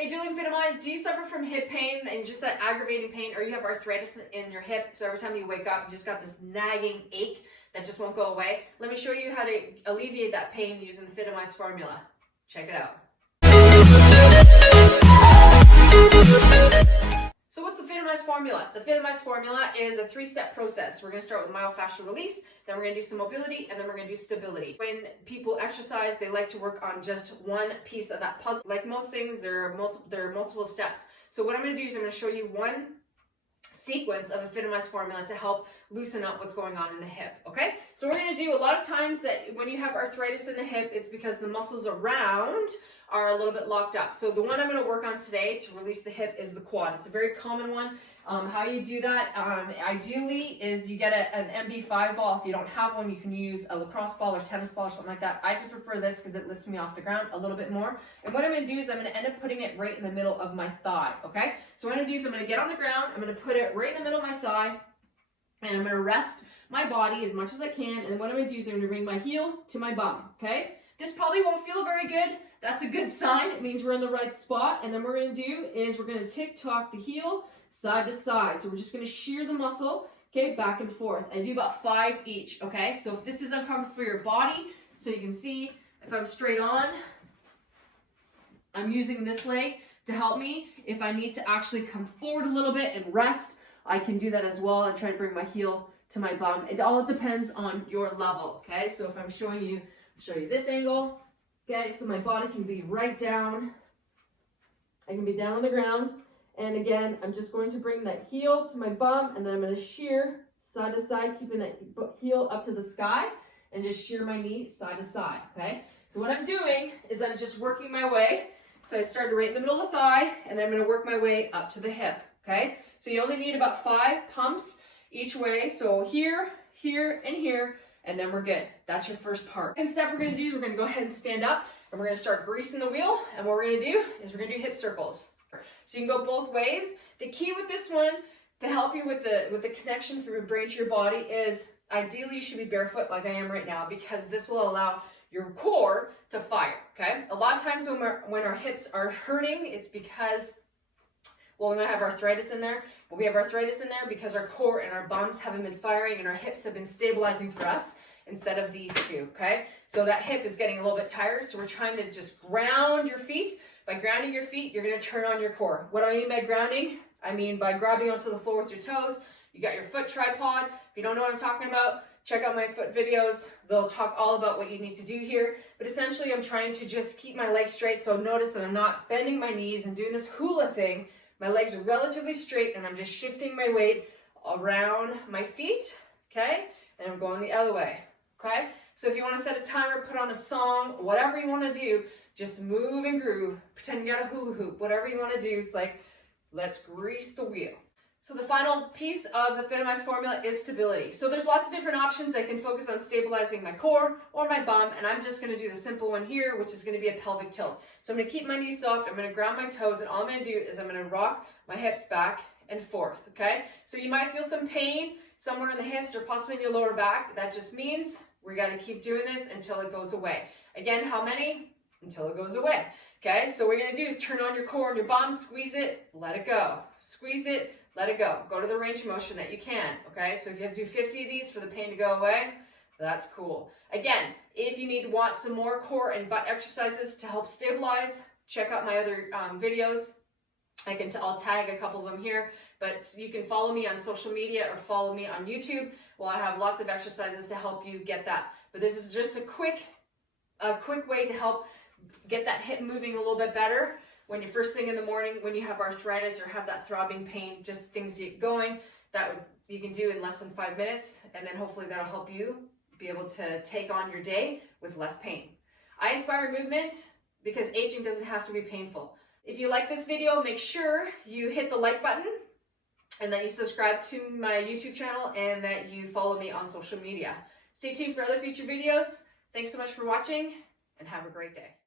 Hey Julie, Fitomize, do you suffer from hip pain and just that aggravating pain, or you have arthritis in your hip, so every time you wake up you just got this nagging ache that just won't go away? Let me show you how to alleviate that pain using the Fitomize formula. Check it out. So what's the Fitomize formula? The Fitomize formula is a 3-step process. We're going to start with myofascial release, then we're going to do some mobility, and then we're going to do stability. When people exercise, they like to work on just one piece of that puzzle. Like most things, there are multiple steps. So what I'm going to do is I'm going to show you one sequence of a Fitomize formula to help loosen up what's going on in the hip, okay? So we're going to do a lot of times that when you have arthritis in the hip, it's because the muscles around are a little bit locked up. So the one I'm going to work on today to release the hip is the quad. It's a very common one. How you do that, ideally, is you get an MB5 ball. If you don't have one, you can use a lacrosse ball or tennis ball or something like that. I just prefer this because it lifts me off the ground a little bit more. And what I'm going to do is I'm going to end up putting it right in the middle of my thigh, okay? So what I'm going to do is I'm going to get on the ground, I'm going to put it right in the middle of my thigh, and I'm going to rest my body as much as I can. And what I'm going to do is I'm going to bring my heel to my bum, okay? This probably won't feel very good. That's a good sign. It means we're in the right spot. And then what we're going to do is we're going to tick-tock the heel side to side. So we're just going to shear the muscle, okay, back and forth. I do about 5 each, okay? So if this is uncomfortable for your body, so you can see if I'm straight on, I'm using this leg to help me. If I need to actually come forward a little bit and rest, I can do that as well and try to bring my heel to my bum. It all depends on your level, okay? So if I'm showing you, show you this angle, okay, so my body can be right down. I can be down on the ground. And again, I'm just going to bring that heel to my bum, and then I'm going to shear side to side, keeping that heel up to the sky, and just shear my knee side to side, okay? So what I'm doing is I'm just working my way. So I started right in the middle of the thigh, and then I'm going to work my way up to the hip, okay? So you only need about 5 pumps each way. So here, here, and here, and then we're good. That's your first part. Second step we're going to do is we're going to go ahead and stand up, and we're going to start greasing the wheel. And what we're going to do is we're going to do hip circles. So you can go both ways. The key with this one to help you with the connection from your brain to your body is ideally you should be barefoot like I am right now, because this will allow your core to fire, okay? A lot of times when our hips are hurting, it's because, well, we might have arthritis in there, but we have arthritis in there because our core and our bums haven't been firing and our hips have been stabilizing for us instead of these two, okay? So that hip is getting a little bit tired, so we're trying to just ground your feet. By grounding your feet, you're going to turn on your core. What do I mean by grounding? I mean by grabbing onto the floor with your toes. You got your foot tripod. If you don't know what I'm talking about, check out my foot videos. They'll talk all about what you need to do here. But essentially, I'm trying to just keep my legs straight. So notice that I'm not bending my knees and doing this hula thing. My legs are relatively straight, and I'm just shifting my weight around my feet, okay? And I'm going the other way, okay? So if you want to set a timer, put on a song, whatever you want to do, just move and groove. Pretend you got a hula hoop. Whatever you want to do, it's like, let's grease the wheel. So the final piece of the Fitomize formula is stability. So there's lots of different options. I can focus on stabilizing my core or my bum, and I'm just going to do the simple one here, which is going to be a pelvic tilt. So I'm going to keep my knees soft. I'm going to ground my toes, and all I'm going to do is I'm going to rock my hips back and forth, okay? So you might feel some pain somewhere in the hips or possibly in your lower back. That just means we got to keep doing this until it goes away. Again, how many? Until it goes away. Okay, so what you're going to do is turn on your core and your bum, squeeze it, let it go. Squeeze it, let it go. Go to the range of motion that you can. Okay, so if you have to do 50 of these for the pain to go away, that's cool. Again, if you want some more core and butt exercises to help stabilize, check out my other videos. I'll tag a couple of them here, but you can follow me on social media or follow me on YouTube. Well, I have lots of exercises to help you get that. But this is just a quick way to help get that hip moving a little bit better when you first thing in the morning, when you have arthritis or have that throbbing pain, just things to get going that you can do in less than 5 minutes, and then hopefully that'll help you be able to take on your day with less pain. I inspire movement because aging doesn't have to be painful. If you like this video, make sure you hit the like button and that you subscribe to my YouTube channel and that you follow me on social media. Stay tuned for other future videos. Thanks so much for watching, and have a great day.